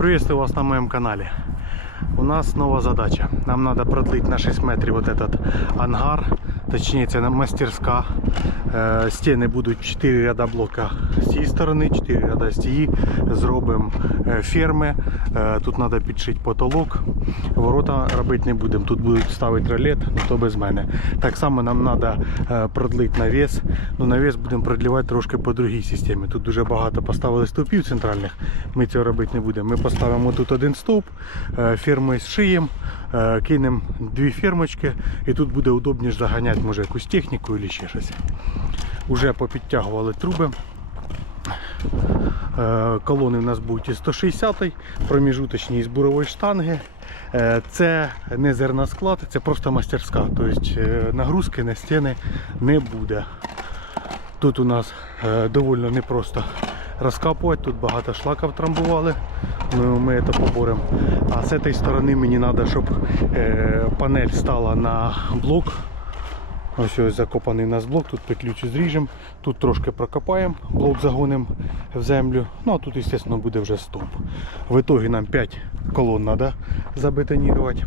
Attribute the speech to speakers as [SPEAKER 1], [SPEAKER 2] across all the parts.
[SPEAKER 1] Приветствую вас на моем канале. У нас снова задача. Нам надо продлить на 6 метров вот этот ангар, точнее це мастерська. Е, Стіни будуть 4 ряда блока з цієї сторони, 4 ряда з цієї. Зробимо е, ферми. Е, Тут треба підшити потолок. Ворота робити не будемо. Тут будуть ставити ролет, ну то без мене. Так само нам треба продлити навіс. Ну навіс будемо продлівати трошки по другій системі. Тут дуже багато поставили стовпів центральних. Ми цього робити не будемо. Ми поставимо тут один стовп, ферми зшиємо, е, кинемо дві фермочки і тут буде удобніше заганяти може якусь техніку або ще щось. Уже попідтягували труби. Е, Колони у нас будуть із 160 проміжуточні із бурової штанги. Е, Це не зерносклад, це просто мастерська. Тобто е, нагрузки на стіни не буде. Тут у нас е, доволі непросто розкапувати, тут багато шлака втрамбували. Ну, ми це поборемо. А з цієї сторони мені треба, щоб е, панель стала на блок. Ось ось закопаний у нас блок, тут петлючу зріжемо, тут трошки прокопаємо, блок загонимо в землю. Ну а тут, звісно, буде вже стовп. В итоге нам 5 колон треба забетонувати.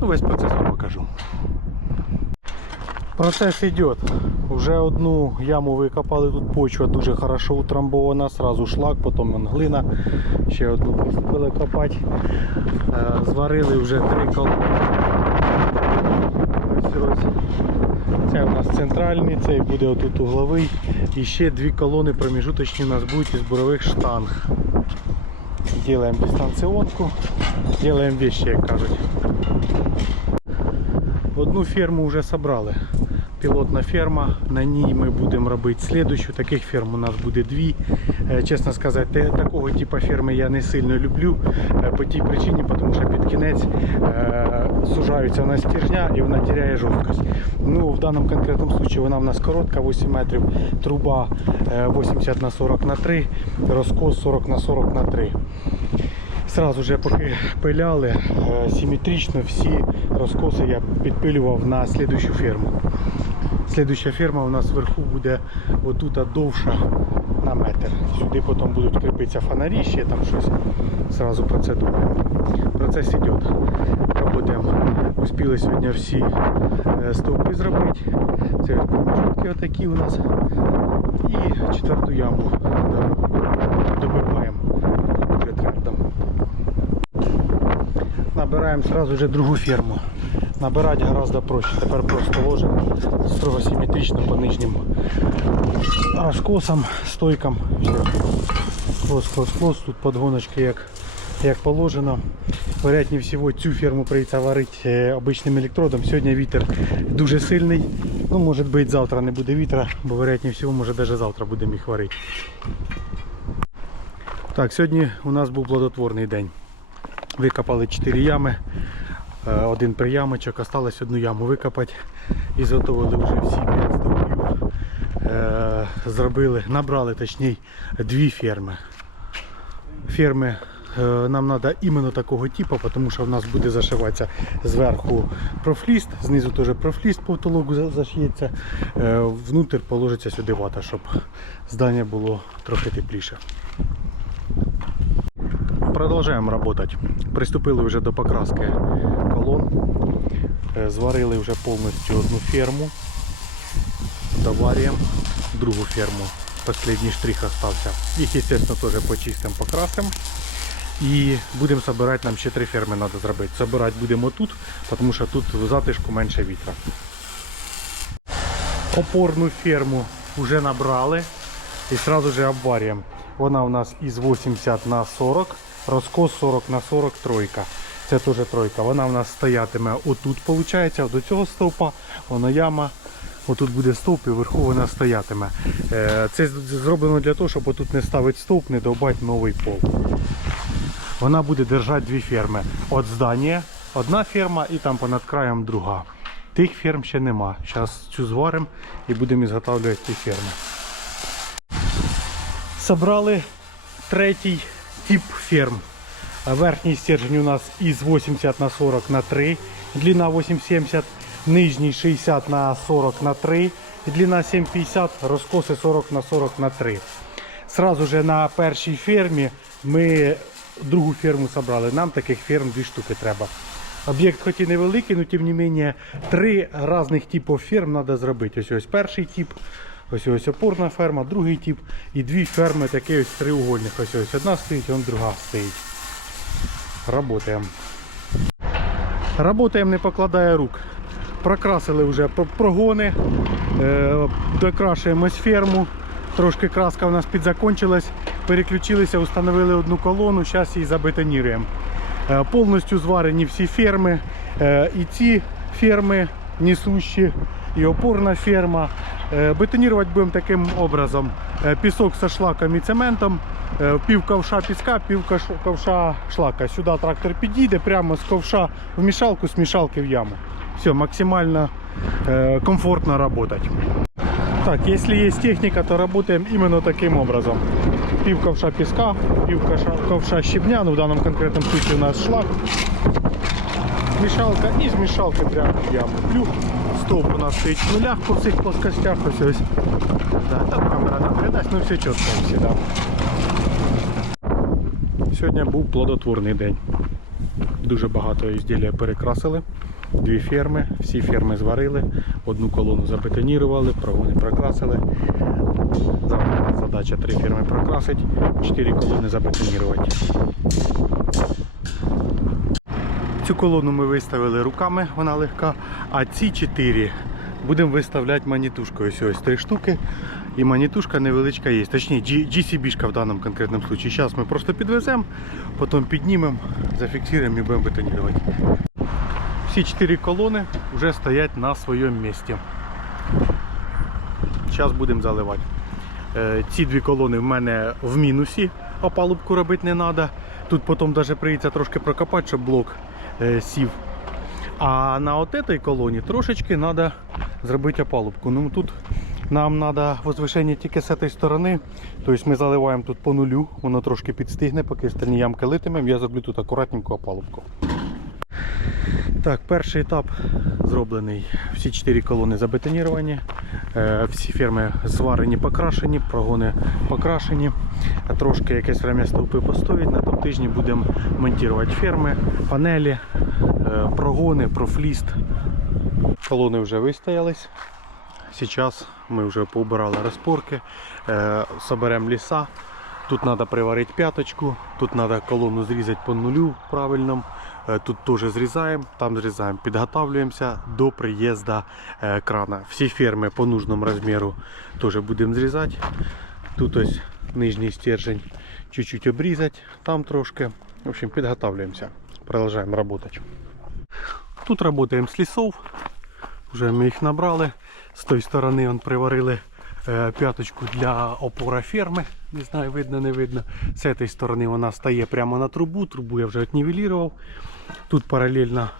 [SPEAKER 1] Ну, весь процес вам покажу. Процес идет. Уже одну яму викопали, тут почва дуже хорошо утрамбована, сразу шлак, потім глина. Ще одну приступили копати. Е, Зварили вже три колони. Це у нас центральний, цей буде отут угловий. І ще дві колони проміжуточні у нас будуть із бурових штанг. Делаем дистанціонку, делаем вещи, як кажуть. Одну ферму вже собрали. Пілотна ферма. На ній ми будемо робити слідущу. Таких ферм у нас буде дві. Е, Чесно сказати, такого типу ферми я не сильно люблю. е, По тій причині, тому що під кінець е, сужаються вона стержня і вона теряє жорсткость. Ну, в даному конкретному случае вона в нас коротка, 8 метрів, труба е, 80 на 40 на 3, розкос 40 на 40 на 3. Сразу же поки пиляли симметрично всі розкоси я підпилював на слідущу ферму. Слідуща ферма у нас вверху буде отут довша на метр. Сюди потім будуть кріпитися фонарі, ще там щось. Сразу про це думаємо. Процес йде. Пробудемо. Успіли сьогодні всі е, стовпи зробити. Це промежутки отакі у нас. І четверту яму до- добиваємо. Вже. Набираємо сразу же другу ферму. Набирати гораздо проще. Тепер просто ложимо строго симметрично по нижнім розкосам, стойкам. Клос, клос, клос. Тут подгоночки як, як положено. Вероятніше всього цю ферму прийдеться варити е, обичним електродом. Сьогодні вітер дуже сильний. Ну, може бути, завтра не буде вітра, бо вероятніше всього, може навіть завтра будемо їх варити. Так, сьогодні у нас був плодотворний день. Викопали 4 ями, один приямочок, осталось одну яму викопати і зготовили вже всі 5 стовпів. Е, Зробили, набрали точніше дві ферми. Ферми е, нам треба іменно такого типу, тому що в нас буде зашиватися зверху профліст, знизу теж профліст по потолку за- зашиється, е, внутрь положиться сюди вата, щоб здання було трохи тепліше. Продовжуємо працювати. Приступили вже до покраски колон. Е, Зварили вже повністю одну ферму. Доварюємо другу ферму. Останній штрих остався. Їх, звісно, теж почистимо, покрасимо. І будемо збирати, нам ще три ферми треба зробити. Збирати будемо тут, тому що тут в затишку менше вітра. Опорну ферму вже набрали і же обварюємо. Вона у нас із 80 на 40, розкос 40 на 40 тройка. Це теж тройка. Вона у нас стоятиме отут, виходить, до цього стовпа, воно яма. Отут буде стовп і вверху вона стоятиме. Е, Це зроблено для того, щоб отут не ставити стовп, не довбати новий пол. Вона буде держати дві ферми. От здання одна ферма і там понад краєм друга. Тих ферм ще нема. Зараз цю зваримо і будемо ізготовлювати ті ферми. Собрали третій тип ферм. Верхній стержень у нас із 80 на 40 на 3, длина 8,70, нижній 60 на 40 на 3, длина 7,50, розкоси 40 на 40 на 3. Сразу же на першій фермі ми другу ферму собрали. Нам таких ферм дві штуки треба. Об'єкт хоч і невеликий, але тим не менше три різних типів ферм треба зробити. Ось ось перший тип, ось ось опорна ферма, другий тип і дві ферми такі ось треугольних. Ось ось одна стоїть, вон друга стоїть. Работаємо. Работаємо не покладає рук. Прокрасили вже прогони, е, докрашуємо ферму. Трошки краска у нас підзакончилась. Переключилися, установили одну колону, зараз її забетоніруємо. Е, Повністю зварені всі ферми. Е, І ці ферми несущі, і опорна ферма. Е, Бетонірувати будемо таким образом. Е, Пісок со шлаком і цементом, е, пів ковша піска, пів ковша шлака. Сюди трактор підійде, прямо з ковша в мішалку, з мішалки в яму. Все, максимально комфортно работать. Так, если есть техника, то работаем именно таким образом. Пив ковша песка, пив ковша, ковша щебня, ну в данном конкретном случае у нас шлак. Мешалка и с мешалки прямо в яму. Плюх, столб у нас стоит в нулях по всех плоскостях. Ось ось. Да, там камера не но все четко всегда. Сьогодні був плодотворний день. Дуже багато ізділля перекрасили. Дві ферми, всі ферми зварили, одну колону забетонірували, прогони прокрасили. Завтра задача три ферми прокрасити, чотири колони забетонірувати. Цю колону ми виставили руками, вона легка, а ці чотири будемо виставляти манітушкою. Ось ось три штуки. І манітушка невеличка є. Точніше, GCB-шка в даному конкретному случае. Зараз ми просто підвеземо, потім піднімемо, зафіксуємо і будемо бетонірувати. Всі чотири колони вже стоять на своєму місці. Зараз будемо заливати. Е, Ці дві колони в мене в мінусі, опалубку робити не треба. Тут потім навіть прийдеться трошки прокопати, щоб блок сів. А на этой колоні трошечки треба зробити опалубку. Ну тут нам треба возвишення тільки з цієї сторони. Тобто ми заливаємо тут по нулю, воно трошки підстигне, поки стальні ямки литимемо. Я зроблю тут акуратненьку опалубку. Так, перший етап зроблений. Всі чотири колони забетоніровані, е, всі ферми зварені, покрашені, прогони покрашені. Трошки якесь время стовпи постоять. На тому тижні будемо монтувати ферми, панелі, е, прогони, профліст. Колони вже вистоялись. Зараз ми вже поубирали розпорки, е, соберемо ліса. Тут треба приварити п'яточку, тут треба колону зрізати по нулю правильному. Е, Тут теж зрізаємо, там зрізаємо, підготовлюємося до приїзду е, крана. Всі ферми по нужному розміру теж будемо зрізати. Тут ось нижній стержень чуть-чуть обрізати, там трошки. В общем, підготовлюємося. Продовжуємо працювати. Тут працюємо з лісов. Вже ми їх набрали. З тої сторони он приварили п'яточку для опора ферми. Не знаю, видно, не видно. З цієї сторони вона стає прямо на трубу. Трубу я вже отнівелірував. Тут паралельно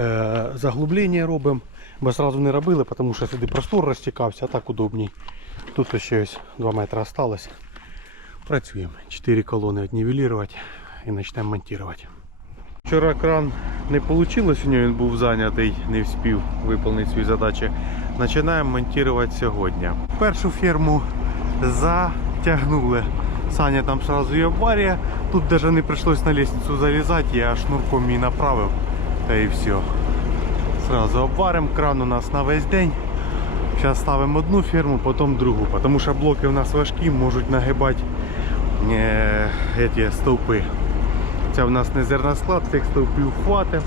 [SPEAKER 1] е, заглублення робимо. Бо одразу не робили, тому що сюди простор розтікався, а так удобній. Тут ще ось 2 метри залишилось. Працюємо. 4 колони отнівелірувати і почнемо монтувати. Вчора кран не вийшло, у нього він був зайнятий, не встиг виконати свої задачі. Починаємо монтувати сьогодні. Першу ферму затягнули. Саня там одразу і обварює. Тут навіть не прийшлось на лестницю залізати, я шнурком її направив. Та і все. Сразу обваримо, кран у нас на весь день. Зараз ставимо одну ферму, потім другу, тому що блоки у нас важкі, можуть нагибати е, эти стовпи. Це в нас не зерносклад, цих стовпів хватить,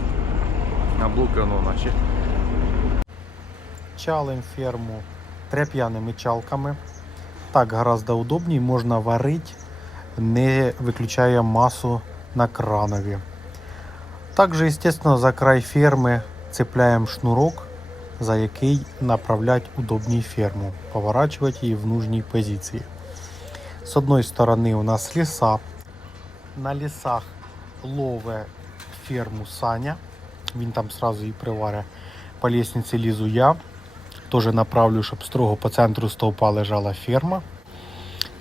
[SPEAKER 1] а блоки воно наче. Чалим ферму тряп'яними чалками. Так гораздо удобнее, можна варити, не виключая масу на кранові. Также, естественно, за край ферми цепляємо шнурок, за який направлять удобней ферму, поворачивать її в нужній позиції. З одної сторони у нас ліса. На лісах лове ферму Саня. Він там сразу її приварить. По лестниці лізу я. Теж направлю, щоб строго по центру стовпа лежала ферма.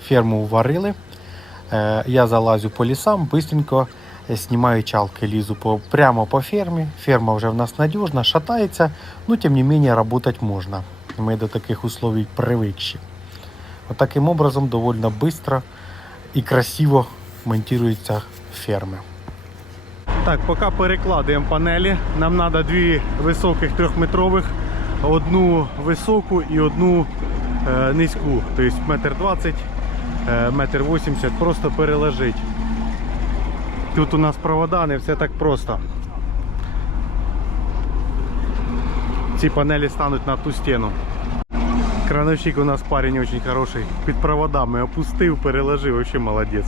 [SPEAKER 1] Ферму варили. Е, Я залазю по лісам, быстренько знімаю чалки, лізу по, прямо по фермі. Ферма вже в нас надіжна, шатається, но тим не менее работать можна. Ми до таких условий привикші. Вот таким образом довольно быстро и красиво монтируется ферми. Так, поки перекладаємо панелі. Нам треба дві високих трьохметрових, одну високу і одну е, низьку. Тобто метр двадцять, е, метр вісімдесят, просто переложити. Тут у нас провода, не все так просто. Ці панелі стануть на ту стіну. Крановщик у нас парень очень хороший. Під проводами опустив, переложив, вообще молодець.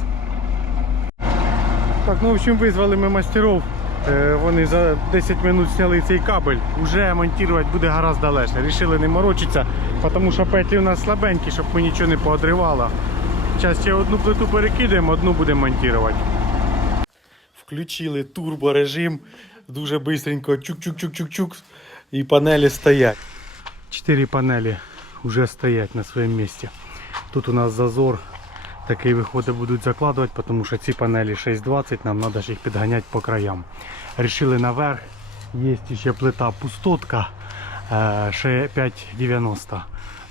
[SPEAKER 1] Так, ну в общем визвали ми мастеров. Е, Вони за 10 минут зняли цей кабель. Уже монтувати буде гораздо легше. Рішили не морочитися, тому що петлі у нас слабенькі, щоб ми нічого не поодривало. Зараз ще одну плиту перекидаємо, одну будемо монтувати. Включили турборежим. Дуже швидко чук-чук-чук-чук-чук. І панелі стоять. Чотири панелі вже стоять на своєму місці. Тут у нас зазор. Такий виходи будуть закладувати, тому що ці панелі 620, нам треба ж їх підганяти по краям. Рішили наверх. Є ще плита пустотка е, ще 590.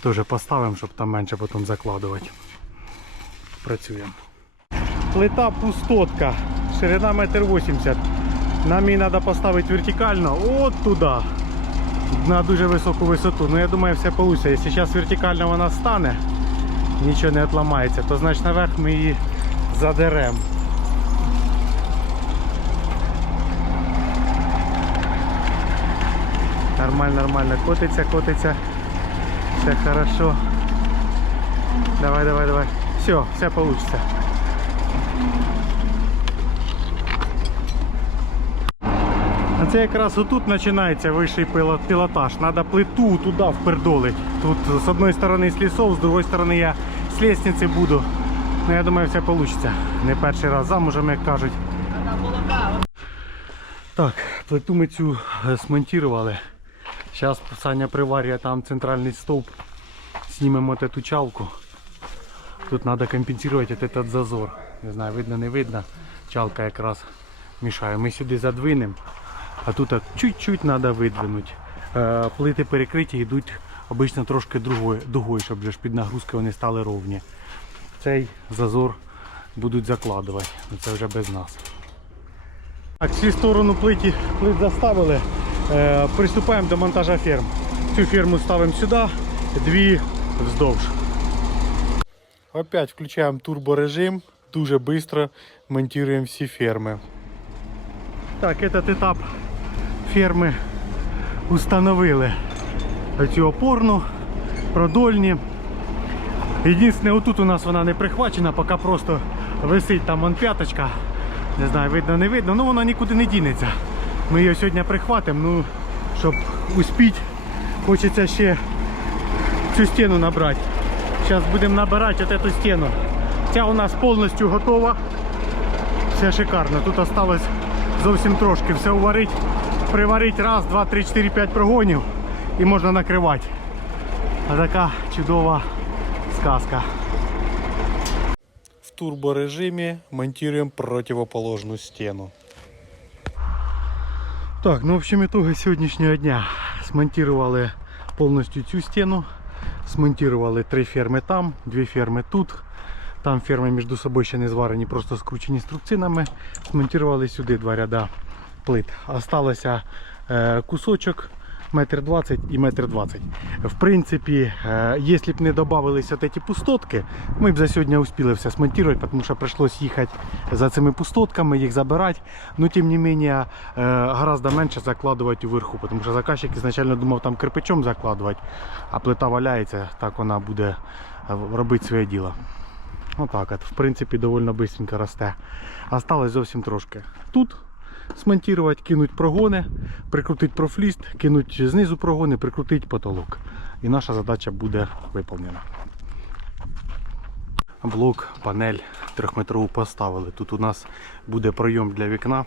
[SPEAKER 1] Теж поставимо, щоб там менше потім закладувати. Працюємо. Плита пустотка, ширина 1,80 м. Нам її треба поставити вертикально от туди. На дуже високу висоту. Ну я думаю, все вийде. Якщо зараз вертикально вона стане, нічого не відламається, то значить наверх ми її задеремо. Нормально, нормально. Котиться, котиться. Все хорошо. Давай, давай, давай. Все, все получится. Це якраз отут починається вищий пілотаж. Треба плиту туди впердолить. Тут з одної сторони з лісов, з другої сторони я з лестниці буду. Ну я думаю, все вийде. Не перший раз замужем, як кажуть. Так, плиту ми цю е, смонтували. Зараз Саня приварює там центральний стовп. Знімемо цю чалку. Тут треба компенсувати этот зазор. Не знаю, видно, не видно. Чалка якраз мішає. Ми сюди задвинемо, а тут так чуть-чуть треба видвинути. Е, Плити перекриті йдуть обично трошки дугою, щоб вже під нагрузкою вони стали ровні. Цей зазор будуть закладувати. Ну, Це вже без нас. Так, всі сторону плиті, плит заставили. Е, приступаємо до монтажа ферм. Цю ферму ставимо сюди, дві вздовж. Опять включаємо турборежим, дуже швидко монтуємо всі ферми. Так, этот етап ферми установили. Цю опорну, продольні. Єдине, отут у нас вона не прихвачена, поки просто висить там вон п'яточка. Не знаю, видно, не видно, ну вона нікуди не дінеться. Ми її сьогодні прихватимо, ну, щоб успіти, хочеться ще цю стіну набрати. Зараз будемо набирати от эту стіну. Ця у нас повністю готова. Все шикарно. Тут осталось зовсім трошки все уварити. Приварити раз, два, три, чотири, п'ять прогонів і можна накривати. А така чудова сказка. В турборежимі монтуємо противоположну стіну. Так, ну в общем итоги сьогоднішнього дня смонтували повністю цю стіну. Смонтували три ферми там, дві ферми тут. Там ферми між собою ще не зварені, просто скручені струбцинами. Смонтували сюди два ряда плит. Осталося е, кусочок метр двадцять і метр двадцять. В принципі, е, якщо б не додавались от ці пустотки, ми б за сьогодні успіли все смонтувати, тому що прийшлось їхати за цими пустотками, їх забирати. Ну, тим не менше, е, гораздо менше закладувати вверху, тому що заказчик ізначально думав там кирпичом закладувати, а плита валяється, так вона буде е, робити своє діло. Отак от, в принципі, доволі швидко росте. Осталось зовсім трошки. Тут смонтувати, кинуть прогони, прикрутити профліст, кинуть знизу прогони, прикрутити потолок. І наша задача буде виповнена. Блок, панель трьохметрову поставили. Тут у нас буде пройом для вікна.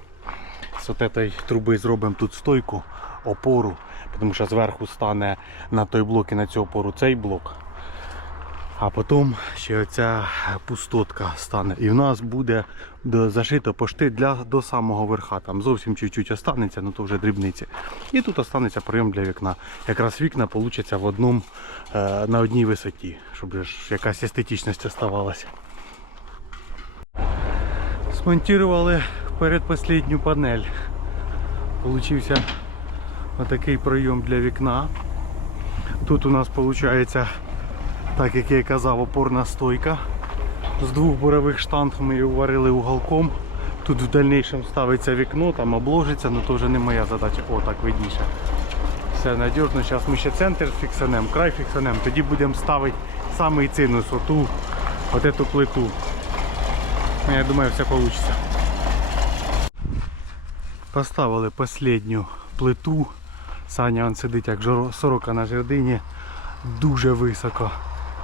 [SPEAKER 1] З цієї труби зробимо тут стойку, опору, тому що зверху стане на той блок і на цю опору цей блок. А потім ще оця пустотка стане. І в нас буде зашито пошти для, до самого верха. Там зовсім чуть-чуть останеться, ну то вже дрібниці. І тут останеться прийом для вікна. Якраз вікна получаться в одному, е, на одній висоті, щоб якась естетичність оставалася. Смонтували передпослідню панель. Получився отакий пройом для вікна. Тут у нас виходить, так як я і казав, опорна стойка. З двох бурових штанг ми її уварили уголком. Тут в дальнішому ставиться вікно, там обложиться, але то вже не моя задача. О, так видніше. Все надіжно. Зараз ми ще центр фіксанем, край фіксанем, тоді будемо ставити самий цинус, оту, от эту плиту. Ну, Я думаю, все вийде. Поставили останню плиту. Саня он сидить як сорока на жердині. Дуже високо.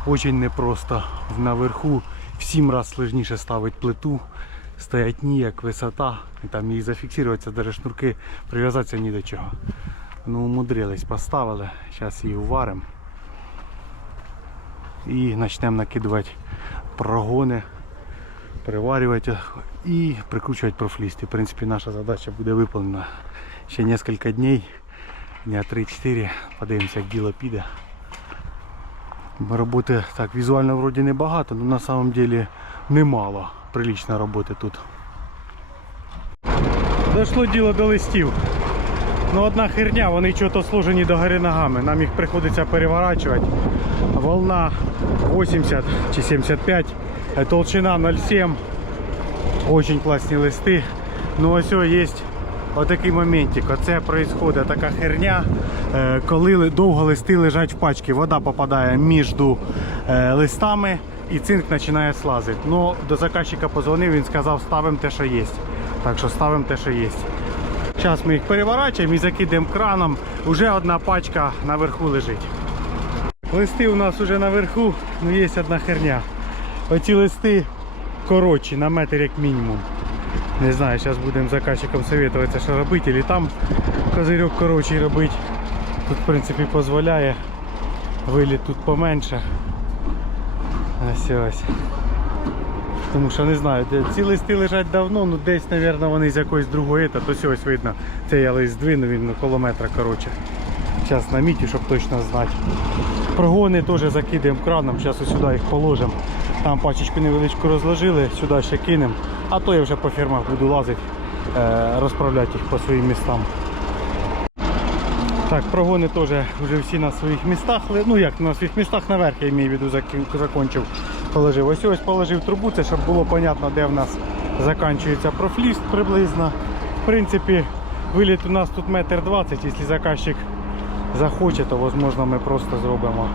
[SPEAKER 1] Очень непросто наверху. В сім раз сложніше ставити плиту. Стоять ніяк, висота. І там її зафіксуватися, даже шнурки прив'язатися ні до чого. Ну, умудрились, поставили. Зараз її уваримо. І почнемо накидувати прогони, приварювати і прикручувати профлісти. В принципі, наша задача буде виконана ще кілька днів, дня 3-4. Подивимося, як діло піде. Роботи так візуально вроді небагато, але на самом деле немало. Прилічна роботи тут. Дійшло діло до листів. Ну одна херня, вони чого-то сложені до гори ногами. Нам їх приходиться переворачувати. Волна 80 чи 75, е, толщина 0,7. Очень класні листи. Ну ось є отакий моментик. Оце відбувається така херня, е, коли довго листи лежать в пачці. Вода попадає між е, листами і цинк починає слазити. Ну, до заказчика позвонив, він сказав, ставимо те, що є. Так що ставимо те, що є. Зараз ми їх переворачуємо і закидаємо краном. Уже одна пачка наверху лежить. Листи у нас вже наверху, ну є одна херня. Оці листи коротші, на метр як мінімум. Не знаю, зараз будемо заказчикам советуватися, що робити, або там козирьок коротший робити. Тут в принципі дозволяє. Виліт тут поменше. Ось ось. Тому що не знаю, ці листи лежать давно, ну десь, мабуть, вони з якоїсь другої, та то ось видно. Це я лист здвину, він ну, коло метра коротше. Зараз на міті, щоб точно знати. Прогони теж закидаємо краном, зараз ось сюди їх положимо. Там пачечку невеличку розложили, сюди ще кинемо. А то я вже по фірмах буду лазити, е, розправляти їх по своїм містам. Так, прогони теж вже всі на своїх містах. Ну як на своїх містах наверх, я маю в виду, зак- закончив, положив. Ось ось положив трубу, це щоб було зрозуміло, де в нас закінчується профліст приблизно. В принципі, виліт у нас тут метр двадцять, якщо заказчик захоче, то можливо ми просто зробимо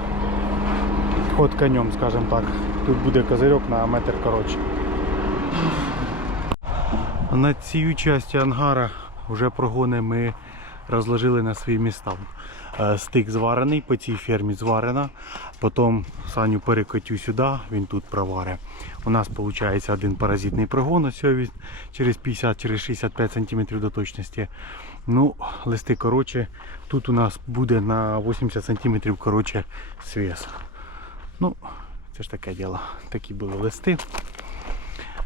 [SPEAKER 1] ход конем, скажімо так. Тут буде козирьок на метр коротше. На цій часті ангара вже прогони ми розложили на свої міста. Е, Стик зварений, по цій фермі зварена. Потім Саню перекотю сюди, він тут проваре. У нас виходить один паразитний прогон, ось він через 50 через 65 см до точності. Ну, листи коротше, тут у нас буде на 80 см коротше свес. Ну, це ж таке діло. Такі були листи.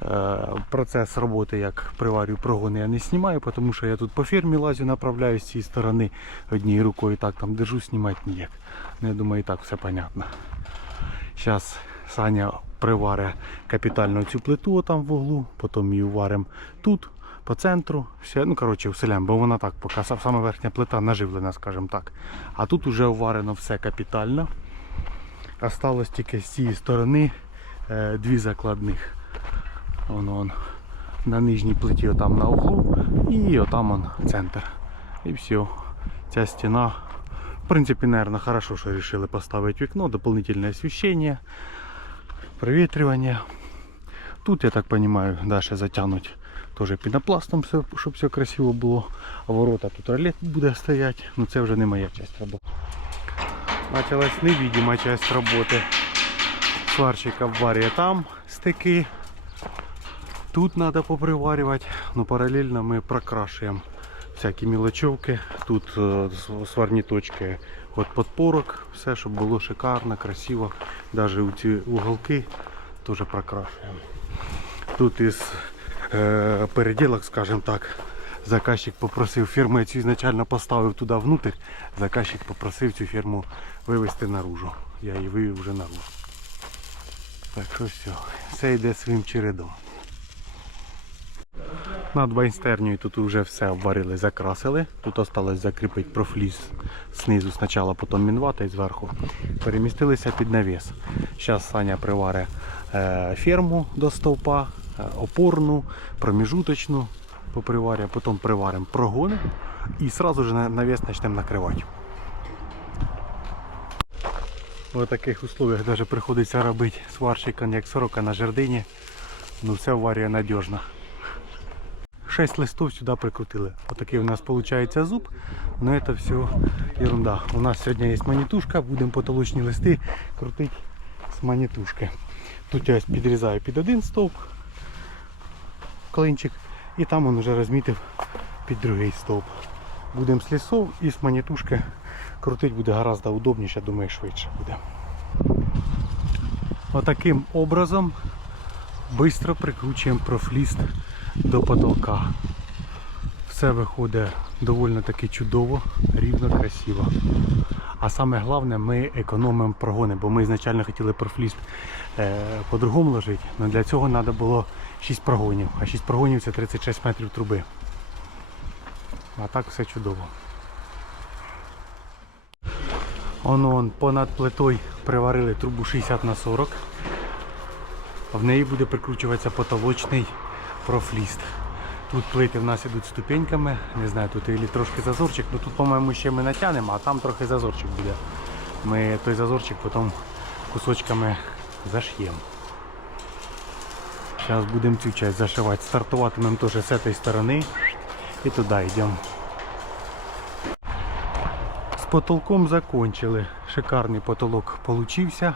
[SPEAKER 1] Е, Процес роботи, як приварю прогони, я не знімаю, тому що я тут по фермі лазю, направляю з цієї сторони однією рукою так там держу, знімати ніяк. Ну, я думаю, і так все понятно. Зараз Саня приваре капітально цю плиту там в углу, потім її варимо тут, по центру. Все, ну, коротше, вселяємо, бо вона так, поки са- саме верхня плита наживлена, скажімо так. А тут вже варено все капітально. Осталось тільки з цієї сторони е, дві закладних. Вон, вон, на нижній плиті отам на углу і отам он центр. І все. Ця стіна. В принципі, наверное, хорошо, що вирішили поставити вікно, дополнительне освіщення, провітрювання. Тут, я так розумію, далі затягнуть теж пінопластом, щоб все красиво було. Ворота тут ролет буде стояти. Ну це вже не моя частина роботи. Почалась невидима часть роботи. Сварщик обварює там стики. Тут треба поприварювати, но паралельно ми прокрашуємо всякі мілочовки. Тут е, сварні точки от подпорок, все, щоб було шикарно, красиво. Навіть ці уголки теж прокрашуємо. Тут із е, переділок, скажімо так, заказчик попросив фірму, я цю ізначально поставив туди внутрь. Заказчик попросив цю фірму вивезти наружу. Я її вивів вже наружу. Так що все, все йде своїм чередом. Над байстернею тут вже все обварили, закрасили. Тут осталось закріпити профліс знизу спочатку, потім мінвата і зверху. Перемістилися під навіс. Зараз Саня приваре е, ферму до стовпа, е, опорну, проміжуточну по приварі, а потім приваримо прогони і одразу ж на- навіс почнемо накривати. В таких условиях даже приходиться робити сварщик коньяк 40 на жердині. Ну все аварія надіжна. 6 листов сюда прикрутили. Отакий у нас получается зуб, но это все ерунда. У нас сегодня есть манітушка, будемо потолочні листи крутити з манітушки. Тут я підрізаю під один стовп клинчик, і там він вже розмітив під другий стовп. Будемо з лісов і з манітушки крутити буде гораздо удобніше, думаю, швидше буде. Отаким образом швидко прикручуємо профліст до потолка. Все виходить доволі таки чудово, рівно, красиво. А саме головне, ми економимо прогони, бо ми ізначально хотіли профліст по-другому ложити. але для цього треба було 6 прогонів. А 6 прогонів це 36 метрів труби. А так все чудово. Оно он понад плитою приварили трубу 60 на 40. В неї буде прикручуватися потолочний профліст. Тут плити в нас ідуть ступеньками, не знаю, тут і трошки зазорчик, ну тут, по-моєму, ще ми натягнемо, а там трохи зазорчик буде. Ми той зазорчик потім кусочками заш'ємо. Зараз будемо цю часть зашивать. зашивати. Стартуватимемо теж з цієї сторони і туди йдемо. З потолком закончили. Шикарний потолок получився.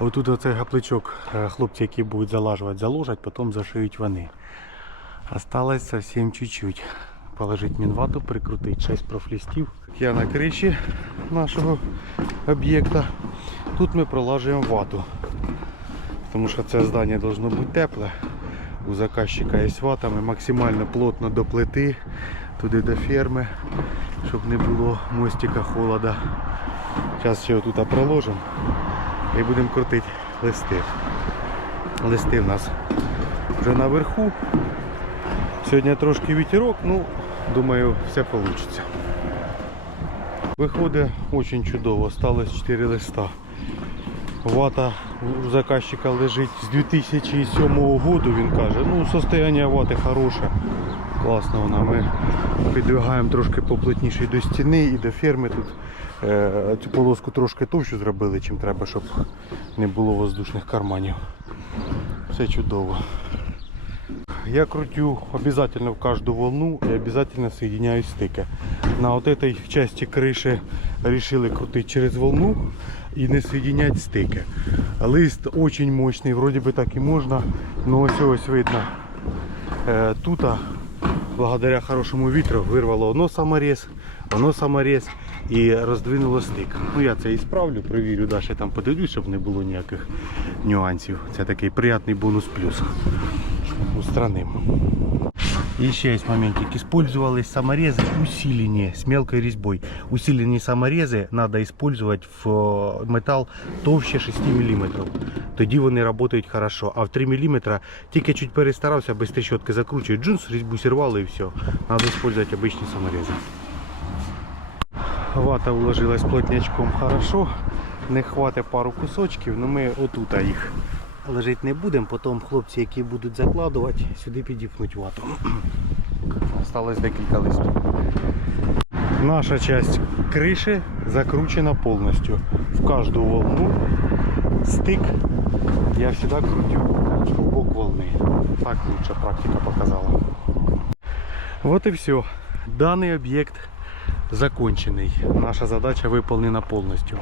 [SPEAKER 1] Отут оцей гапличок е, хлопці, які будуть залажувати, заложать, потім зашиють вони. Осталось совсем чуть-чуть. Положить мінвату, прикрутити 6 профлістів. Я на криші нашого об'єкта. Тут ми пролажуємо вату. Тому що це здання должно бути тепле. У заказчика є вата, ми максимально плотно до плити, туди до ферми, щоб не було мостика холода. Зараз ще отут проложимо і будемо крутити листи. Листи в нас вже наверху. Сьогодні трошки вітерок, ну думаю все вийде. Виходить дуже чудово, осталось 4 листа. Вата у заказчика лежить з 2007 року, він каже, ну состояние вати хороше. Класно вона. Ми підвигаємо трошки поплотніше до стіни і до ферми тут. Е, цю полоску трошки товщу зробили, чим треба, щоб не було воздушних карманів. Все чудово. Я крутю обязательно в каждую волну и обязательно соединяю стыки На вот этой части крыши решили крутить через волну и не соединять стыки. Лист очень мощный, вроде бы так и можно, но ось ось видно. Е, Тут, благодаря хорошему вітру, вирвало воно саморез, воно саморез і роздвинуло стик. Ну я це і справлю, провірю, далі там подивлюсь, щоб не було ніяких нюансів. Це такий приятний бонус плюс устраним. И еще есть моментик. Использовались саморезы усиленные с мелкой резьбой. Усиленные саморезы надо использовать в э, металл товще 6 мм. Тоді вони працюють хорошо. А в 3 мм тільки чуть перестарався, без трещотки закручують джинс, різьбу сірвало і все. Надо использовать обычные саморезы. Вата уложилась плотнячком хорошо. Не хватить пару кусочків, але ми отут їх Лежити не будемо. Потім хлопці, які будуть закладувати, сюди підіпнуть вату. Осталось декілька листів. Наша часть криші закручена повністю. В кожну волну стик я завжди крутю в бок волни. Так лучше практика показала. Вот и все. Даний об'єкт закончений. Наша задача виконана повністю.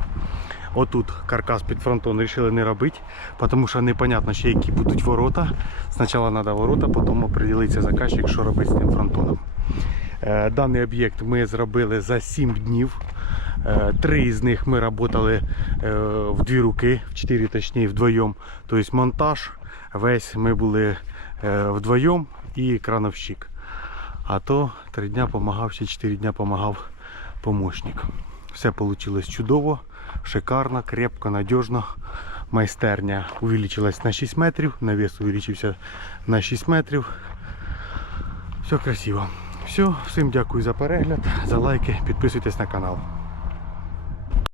[SPEAKER 1] Отут каркас під фронтон вирішили не робити, тому що непонятно ще які будуть ворота. Спочатку треба ворота, потім оприділиться заказчик, що робити з тим фронтоном. Е, Даний об'єкт ми зробили за 7 днів. Е, Три з них ми працювали е, в дві руки, в чотири точніше вдвоєм. Тобто монтаж весь ми були вдвоєм і крановщик. А то три дня допомагав, ще 4 дня допомагав помощник. Все вийшло чудово, шикарно, крепко, надіжно. Майстерня увеличилась на 6 метрів, навіс увеличився на 6 метрів. Все красиво. Все, всім дякую за перегляд, за лайки, підписуйтесь на канал.